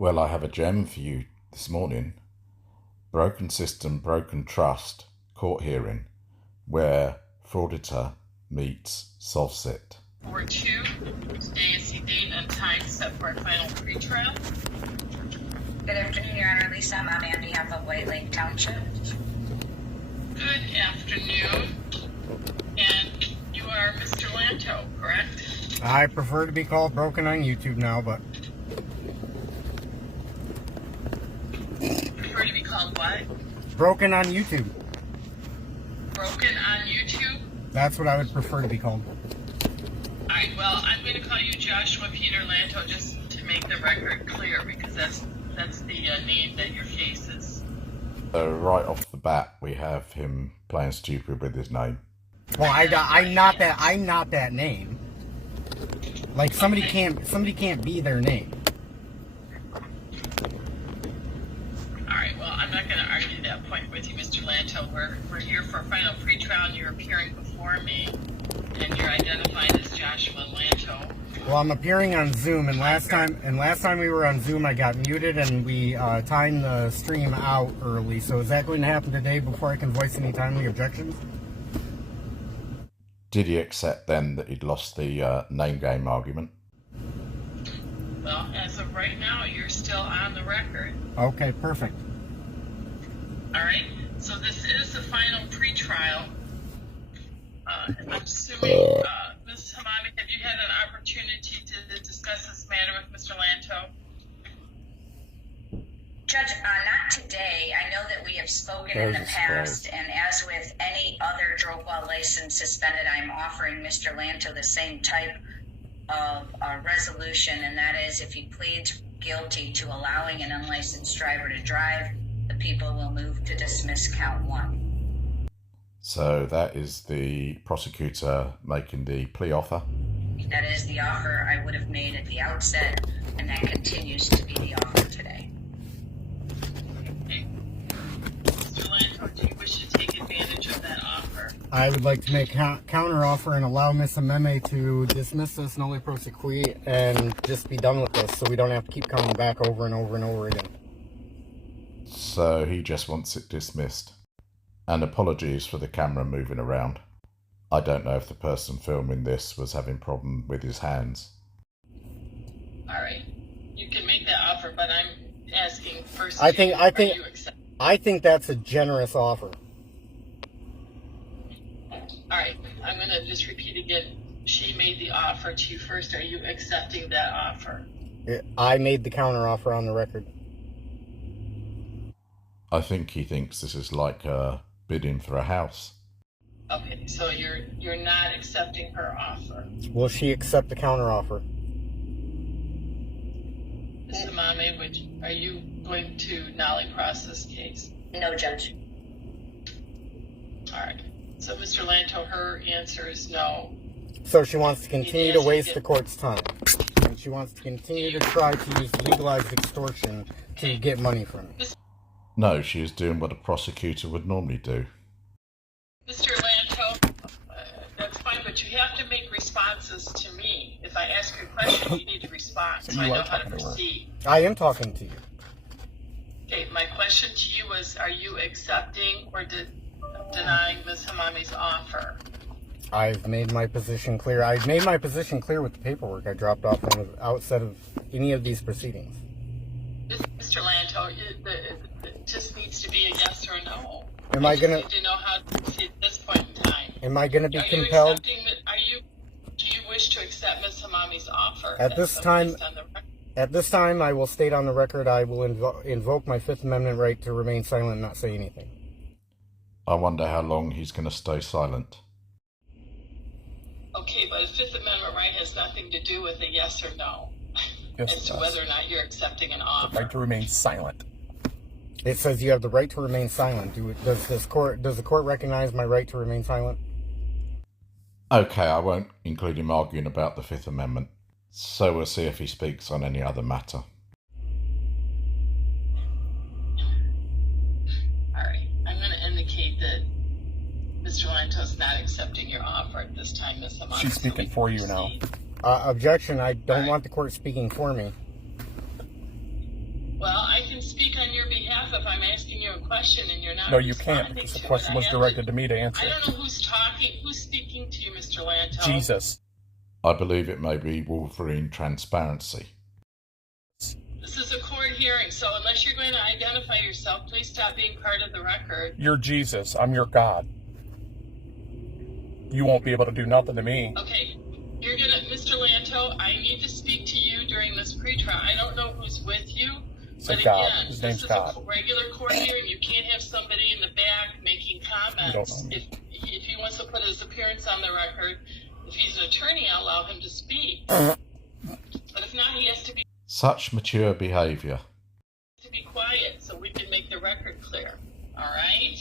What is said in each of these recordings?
Well, I have a gem for you this morning. Broken system, broken trust, court hearing, where frauditor meets Solvsit. 4-2. Today is the date and time set for our final pretrial. Good afternoon, Your Honor. Lisa, I'm on behalf of White Lake Township. Good afternoon. And you are Mr. Lanto, correct? I prefer to be called Broken on YouTube now, but... You prefer to be called what? Broken on YouTube. Broken on YouTube? That's what I would prefer to be called. Alright, well, I'm going to call you Joshua Peter Lanto just to make the record clear, because that's the name that your case is. Right off the bat, we have him playing stupid with his name. Well, I'm not that name. Like somebody can't be their name. Alright, well, I'm not going to argue that point with you, Mr. Lanto. We're here for a final pretrial, and you're appearing before me, and you're identified as Joshua Lanto. Well, I'm appearing on Zoom, and last time we were on Zoom, I got muted, and we timed the stream out early. So is that going to happen today before I can voice any timely objections? Did he accept then that he'd lost the name game argument? Well, as of right now, you're still on the record. Okay, perfect. All right, so this is the final pretrial. I'm assuming, Ms. Hamami, have you had an opportunity to discuss this matter with Mr. Lanto? Judge, not today. I know that we have spoken in the past, and as with any other drug law license suspended, I'm offering Mr. Lanto the same type of resolution, and that is if he pleads guilty to allowing an unlicensed driver to drive, the people will move to dismiss count 1. So that is the prosecutor making the plea offer? That is the offer I would have made at the outset, and that continues to be the offer today. Okay. Mr. Lanto, do you wish to take advantage of that offer? I would like to make counter offer and allow Miss Ameme to dismiss this noli prosequi and just be done with this, so we don't have to keep coming back over and over and over again. So he just wants it dismissed. And apologies for the camera moving around. I don't know if the person filming this was having problem with his hands. All right, you can make that offer, but I'm asking first. I think that's a generous offer. All right, I'm going to just repeat again. She made the offer to you first. Are you accepting that offer? I made the counter offer on the record. I think he thinks this is like bidding for a house. Okay, so you're not accepting her offer. Will she accept the counter offer? Ms. Amame, are you going to nolly process case? No, Judge. All right. So, Mr. Lanto, her answer is no. So she wants to continue to waste the court's time. And she wants to continue to try to use legalized extortion to get money from it. No, she is doing what a prosecutor would normally do. Mr. Lanto, that's fine, but you have to make responses to me. If I ask you a question, you need to respond so I know how to proceed. I am talking to you. Okay, my question to you was, are you accepting or denying Ms. Hamami's offer? I've made my position clear. I've made my position clear with the paperwork I dropped off on the outset of any of these proceedings. Mr. Lanto, it just needs to be a yes or no. Am I gonna? Need to know how to proceed at this point in time. Am I gonna be compelled? Do you wish to accept Ms. Hamami's offer? At this time, I will state on the record I will invoke my Fifth Amendment right to remain silent and not say anything. I wonder how long he's going to stay silent. Okay, but the Fifth Amendment right has nothing to do with a yes or no. Yes, as to whether or not you're accepting an offer. The right to remain silent. It says you have the right to remain silent. Does the court recognize my right to remain silent? Okay, I won't include him arguing about the Fifth Amendment. So we'll see if he speaks on any other matter. All right, I'm going to indicate that Mr. Lanto's not accepting your offer at this time, Ms. Hamami. She's speaking for you now. Objection. I don't want the court speaking for me. speak on your behalf if I'm asking you a question and you're not. No, you can't, responding because the to it. question was directed to me to answer. I don't know who's talking. Who's speaking to you, Mr. Lanto? Jesus. I believe it may be Wolverine Transparency. This is a court hearing, so unless you're going to identify yourself, please stop being part of the record. You're Jesus. I'm your God. You won't be able to do nothing to me. Okay, Mr. Lanto, I need to speak to you during this pretrial. I don't know who's with you, but God. again, His this name's is God. a regular court hearing. You can't have somebody in the back making comments. You don't know. If he wants to put his appearance on the record, if he's an attorney, I'll allow him to speak. But if not, he has to be Such mature behaviour. quiet so we can make the record clear. All right?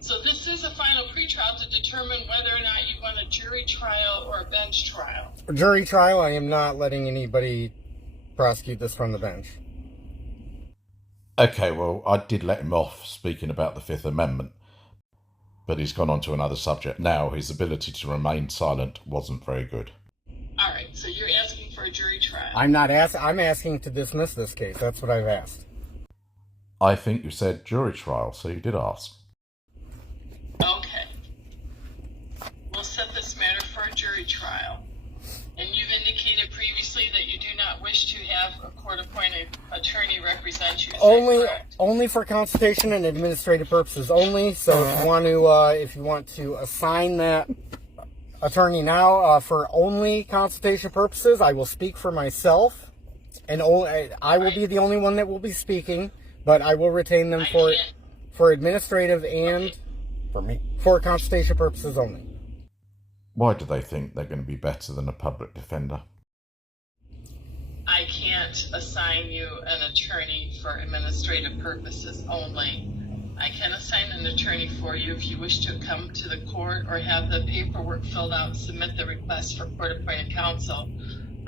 So this is a final pretrial to determine whether or not you want a jury trial or a bench trial. Jury trial, I am not letting anybody prosecute this from the bench. Okay, well, I did let him off speaking about the Fifth Amendment, but he's gone on to another subject now. His ability to remain silent wasn't very good. All right, so you're asking for a jury trial. I'm asking to dismiss this case. That's what I've asked. I think you said jury trial, so you did ask. Okay. We'll set this matter for a jury trial. And you've indicated previously that you do not wish to have a court-appointed attorney represent you. Is that correct? Only for consultation and administrative purposes only. So if you want to assign that attorney now for only consultation purposes, I will speak for myself, and I will be the only one that will be speaking. But I will retain them for administrative and for consultation purposes only. Why do they think they're going to be better than a public defender? I can't assign you an attorney for administrative purposes only. I can assign an attorney for you if you wish to come to the court or have the paperwork filled out and submit the request for court-appointed counsel.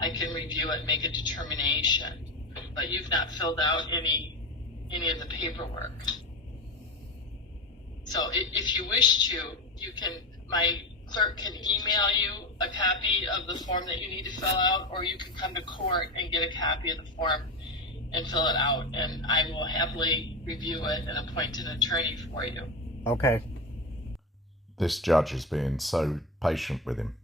I can review it and make a determination. But you've not filled out any of the paperwork. So if you wish to, my clerk can email you a copy of the form that you need to fill out, or you can come to court and get a copy of the form and fill it out, and I will happily review it and appoint an attorney for you. Okay. This judge is being so patient with him.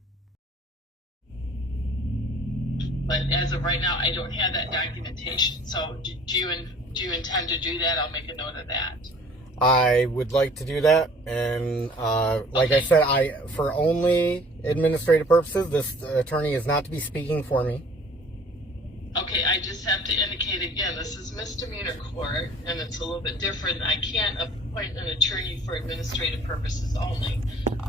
But as of right now, I don't have that documentation. So do you intend to do that? I'll make a note of that. I would like to do that, and like I said, for only administrative purposes, this attorney is not to be speaking for me. Okay, I just have to indicate again, this is misdemeanor court, and it's a little bit different. I can't appoint an attorney for administrative purposes only.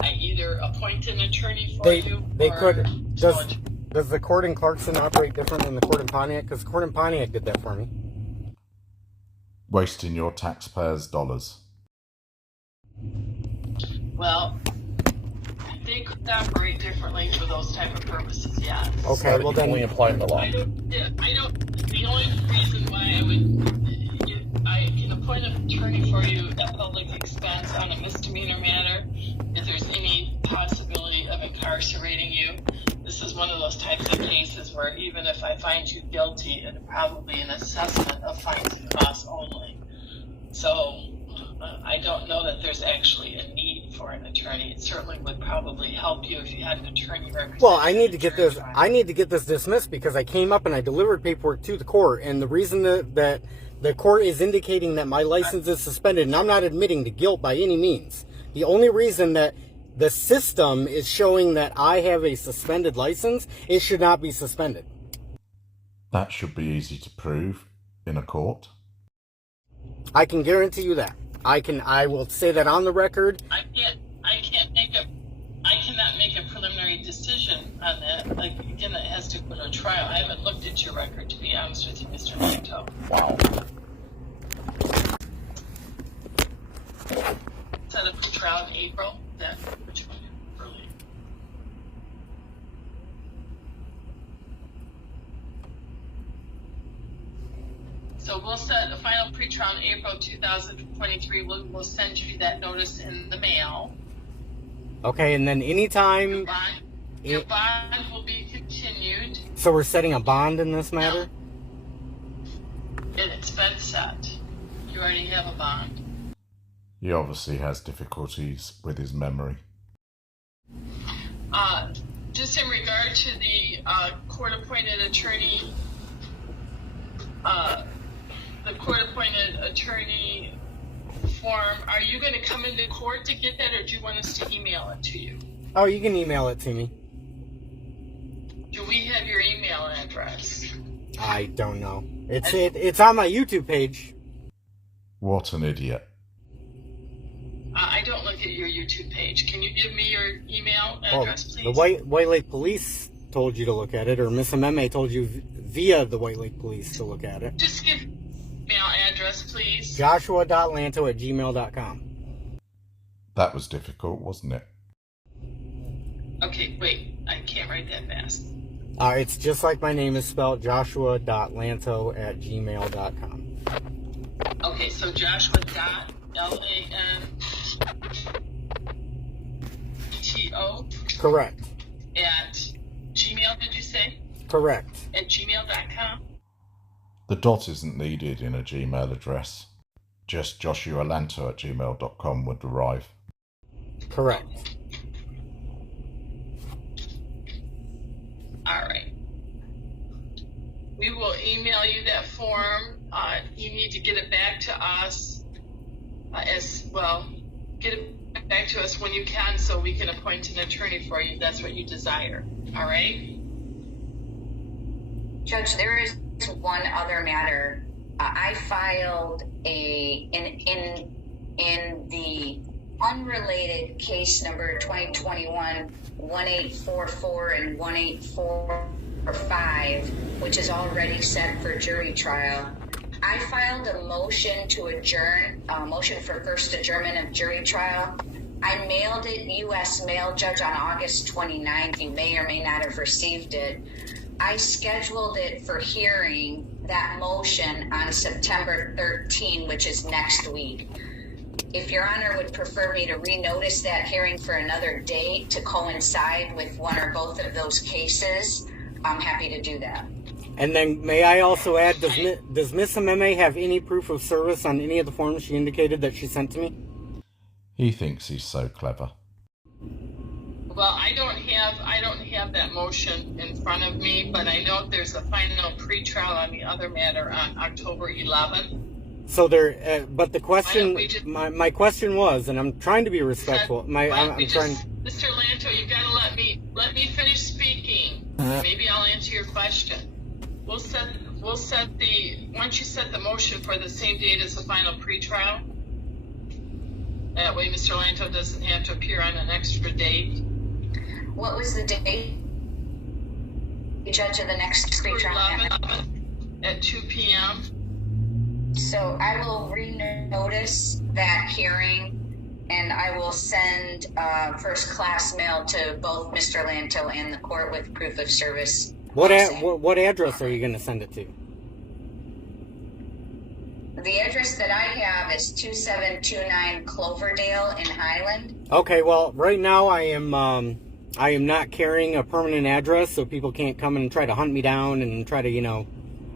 I either appoint an attorney for you, they or could. Does the court in Clarkson operate different than the court in Pontiac? Because the court in Pontiac did that for me. Wasting your taxpayers' dollars. Well, they could operate differently for those type of purposes, yeah. Okay, well then, only applying the law. I don't. The only reason why I can appoint an attorney for you at public expense on a misdemeanor matter if there's any possibility of incarcerating you. This is one of those types of cases where even if I find you guilty, it'd probably be an assessment of fines and costs only. So I don't know that there's actually a need for an attorney. It certainly would probably help you if you had an attorney representative. well, I need to get this dismissed because I came up and I delivered paperwork to the court, and the reason that the court is indicating that my license is suspended, and I'm not admitting to guilt by any means. The only reason that the system is showing that I have a suspended license, it should not be suspended. That should be easy to prove in a court. I can guarantee you that. I will say that on the record. I cannot make a preliminary decision on that. Like, again, that has to go to a trial. I haven't looked at your record, to be honest with you, Mr. Lanto. Wow. Set up a trial in April. That which one? Early. So we'll set a final pretrial in April 2023. We'll send you that notice in the mail. Okay, and then anytime. Your bond will be continued. So we're setting a bond in this matter? An expense set. You already have a bond. He obviously has difficulties with his memory. Just in regard to the court-appointed attorney, form, are you going to come into court to get that, or do you want us to email it to you? Oh, you can email it to me. Do we have your email address? I don't know. It's on my YouTube page. What an idiot. I don't look at your YouTube page. Can you give me your email address, please? The White Lake Police told you to look at it, or Miss MMA told you via the White Lake Police to look at it. Just give email address, please. Joshua.lanto@gmail.com. That was difficult, wasn't it? Okay, wait. I can't write that fast. It's just like my name is spelled, joshua.lanto@gmail.com. Okay, so Joshua.LANTO Correct. at Gmail, did you say? Correct. At gmail.com? The dot isn't needed in a Gmail address. Just joshualanto@gmail.com would arrive. Correct. All right. We will email you that form. You need to get it back to us as well. Get it back to us when you can so we can appoint an attorney for you. That's what you desire. All right? Judge, there is one other matter. I filed in the unrelated case number 2021-1844 and 1845, which is already set for jury trial. I filed a motion to adjourn, a motion for first adjournment of jury trial. I mailed it U.S. mail, Judge, on August 29th. You may or may not have received it. I scheduled it for hearing, that motion, on September 13, which is next week. If Your Honor would prefer me to renotice that hearing for another date to coincide with one or both of those cases, I'm happy to do that. And then may I also add, does Miss MMA have any proof of service on any of the forms she indicated that she sent to me? He thinks he's so clever. Well, I don't have that motion in front of me, but I know there's a final pretrial on the other matter on October 11th. So there, but the question, my question was, and I'm trying to be respectful. Mr. Lanto, you got to let me finish speaking. Maybe I'll answer your question. We'll set once you set the motion for the same date as the final pretrial. That way, Mr. Lanto doesn't have to appear on an extra date. What was the date, Judge, of the next pretrial? 11th at 2 p.m. So I will renotice that hearing, and I will send first class mail to both Mr. Lanto and the court with proof of service. What address are you going to send it to? The address that I have is 2729 Cloverdale in Highland. Okay, well, right now I am not carrying a permanent address, so people can't come and try to hunt me down and try to,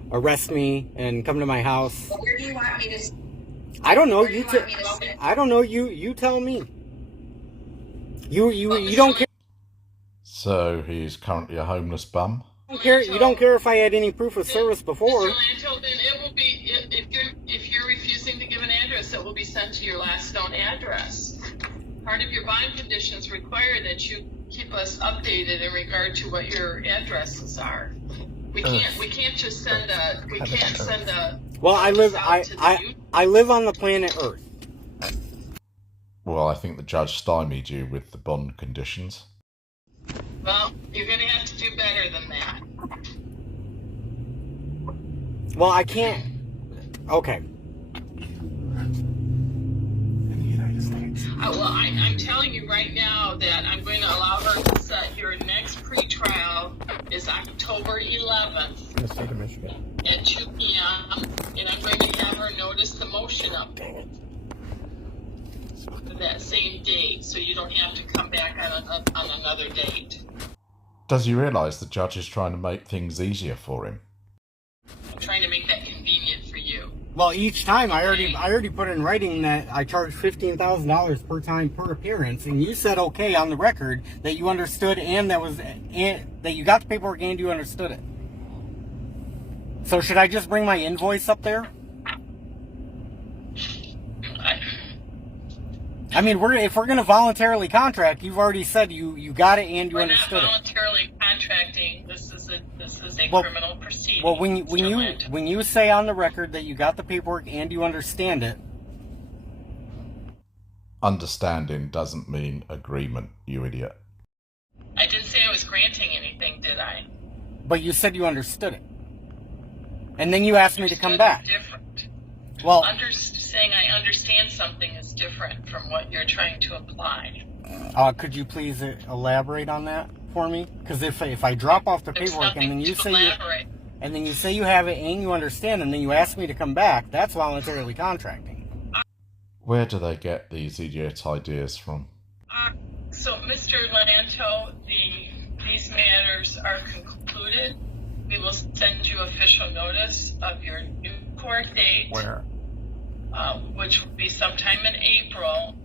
arrest me and come to my house. Well, where do you want me to? I don't know. I don't know. You tell me. You don't care. So he's currently a homeless bum? You don't care if I had any proof of service before. Mr. Lanto, then it will be, if you're refusing to give an address, it will be sent to your last known address. Part of your bond conditions require that you keep us updated in regard to what your addresses are. We can't just send a. Well, I live on the planet Earth. Well, I think the judge stymied you with the bond conditions. Well, you're going to have to do better than that. Well, I can't. Okay. I'm telling you right now that I'm going to allow her to set your next pretrial is October 11th In the state of Michigan. at 2 p.m. and I'm going to have her notice the motion update for that same date, so you don't have to come back on another date. Does he realise the judge is trying to make things easier for him? I'm trying to make that convenient for you. Well, each time I already put in writing that I charge $15,000 per time per appearance, and you said okay on the record that you understood and that you got the paperwork and you understood it. So should I just bring my invoice up there? I mean, if we're going to voluntarily contract, you've already said you got it and you understood it. We're not voluntarily contracting. This is a criminal proceeding. Well, when you say on the record that you got the paperwork and you understand it, understanding doesn't mean agreement, you idiot. I didn't say I was granting anything, did I? But you said you understood it, and then you asked me to come back. Different. Well, saying I understand something is different from what you're trying to imply. Could you please elaborate on that for me? Because if I drop off the paperwork and then you say you have it and you understand, and then you ask me to come back, that's voluntarily contracting. Where do they get these idiot ideas from? So, Mr. Lanto, these matters are concluded. We will send you official notice of your new court date. Where? Which will be sometime in April.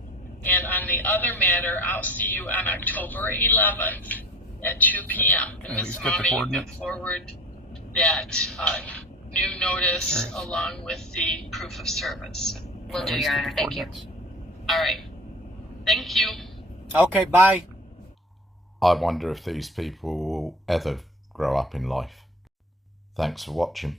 And on the other matter, I'll see you on October 11th at 2 p.m. And Ms. Hamami, you can forward that new notice along with the proof of service. Will do, Your Honor. Thank you. All right. Thank you. Okay, bye. I wonder if these people will ever grow up in life. Thanks for watching.